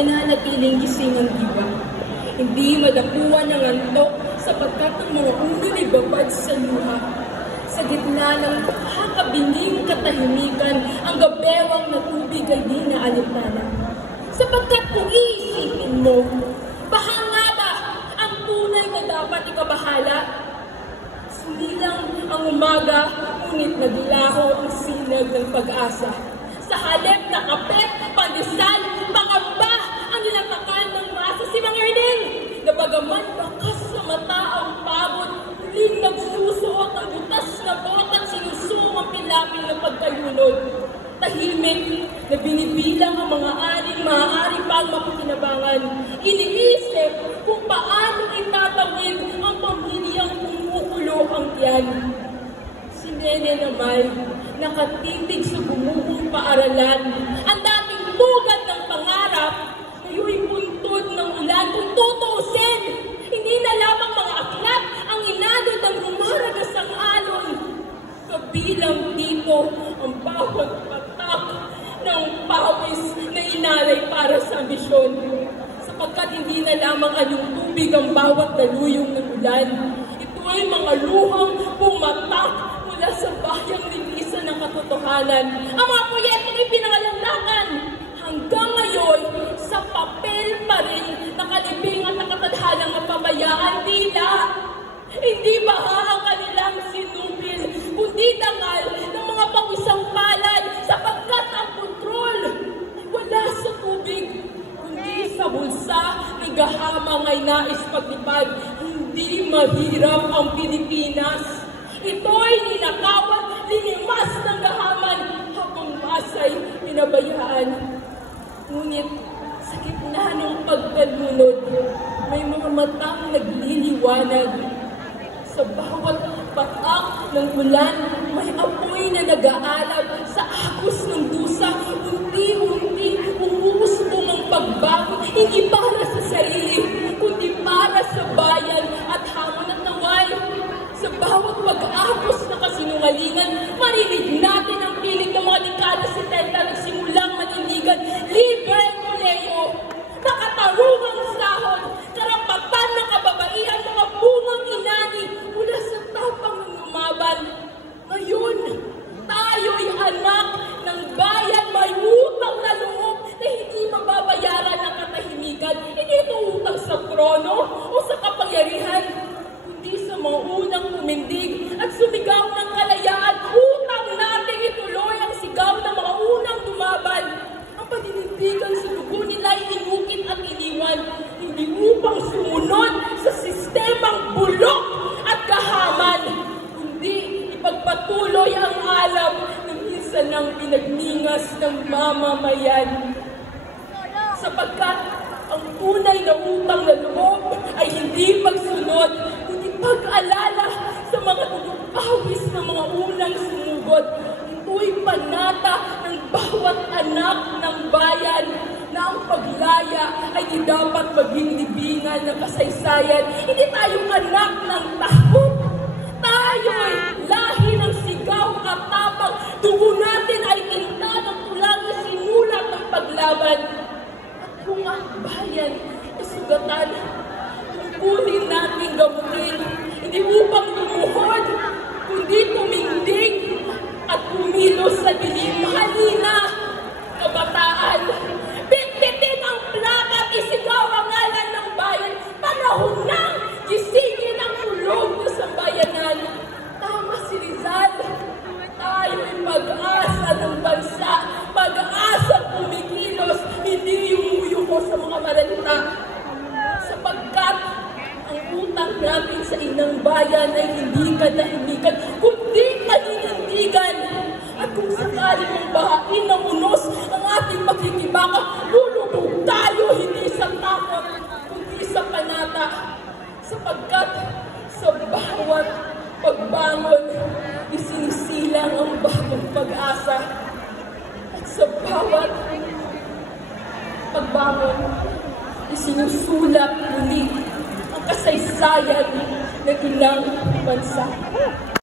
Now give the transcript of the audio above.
nananatiling gising ang diwa. Hindi madapuan ng antok sapagkat ang mga ulo ay babad sa luha. Sa gitna ng nakakabinging katahimikan, ang gabewang na tubig ay di naalintana. Sapagkat kung iisipin mo, baka nga ba ang tunay na dapat ikabahala? Sumilang ang umaga, ngunit naglaho ang sinag ng pag-asa. Sa halip na kapit, pandesal, pangamba ang nilatakal ng masa si Mang Erneng. Na bagaman bakas sa mata ang pagod, muling nagsusuot ang butas na bot at sinusung ang pilapil na pagkayunod. Tahimik na binibilang ang mga aning maaari pang mapakinabangan. Iniisip kung paano itatawid ang pamilyang kumukulo ang tiyan. Si Nene naman, nakatitig sa bumuhong paaralan. Ang dating pugad ng pangarap, ngayon buntod ng ulan. Kung tutuusin, hindi na lamang mga aklat ang inadod ng humaragas ang alon. Kabilang dito ang bawat patak ng pawis na inalay para sa ambisyon. Sapagkat hindi na lamang anyong tubig ang bawat daluyong ng ulan. Ito ay mga luhang pumatak mula sa bayang linisan ng katotohanan. Ang mga proyektong ipinangalandakan hanggang ngayon sa papel pa rin nakalibing at nakatadhalang mapabayaan. Tila hindi baha ang kanilang sinubil, kundi dangal ng mga pawisang palad sapagkat ang kontrol ay wala sa tubig, kundi sa bulsa ng gahamang ay nais paglipad. Hindi mahirap ang Pilipinas. Ito'y ninakawan, linimas ng gahaman habang masay pinabayaan. Ngunit sa gitna ng pagkalunod, may mga matang nagliliwanag. Sa bawat patak ng ulan, may apoy na nag-aalab sa agos ng dusa. Unti-unti, umuusbong ang pagbago, hindi para sa sarili, kundi para sa bayan at hamon at naway. Sa bawat pag-agos na kasinungalingan, marinig natin ang piling ng mga dekada 70 nagsimulang manindigan. Libre koleyo, nakatarungang sahod, karapatan ng kababaihan, mga bungang inani mula sa tapang ng lumaban. Ngayon, tayo'y anak ng bayan, may utang na loob na hindi mababayaran ng katahimikan. Hindi ito utang sa trono o sa kapangyarihan, kundi sa mga unang tumindig at sumigaw ng kalayaan. Utang natin ituloy ang sigaw ng mga unang lumaban. Ang paninindigan sa dugo nila ay inukit at iniwan, hindi upang sumunod sa sistemang bulok at kahaman, kundi ipagpatuloy ang alam na minsan ng pinagningas ng mamamayan. Sapagkat ang tunay na utang na loob ay hindi pagsunod, kundi pag-alala sa mga tugpawis ng mga unang sumugod. Ito'y panata ng bawat anak ng bayan na ang paglaya ay di dapat maging libingan ng kasaysayan. Hindi tayo anak ng takot. Tayo'y lahi ng sigaw at tapang. Dugo natin ay tinta ng tulang na sinulat ng paglaban. At kung ang bayan ay sugatan, tungkulin natin gamutin, hindi upang lumuhod, kundi tumindig at kumilos sa dilim. Halina, kabataan, bitbitin ang plaka at isigaw ang ngalan ng bayan. Panahon nang gisingin ang hulog na sambayanan. Tama si Rizal, tayo'y pag-asa ng bansa, pag-asa kumikilos, hindi yumuyuko sa mga maralita. Sapagkat ang utang natin sa inang bayan ay hindi katahimikan, kundi kaninindigan. At kung sakali mong bahain ng unos ang ating makikibaka, lulubog tayo hindi sa takot, kundi sa panata. Sapagkat sa bawat pagbangon, isinisilang ang bagong pag-asa. At sa bawat pagbangon, isinusulat muli ang kasaysayan ng ilang bansa.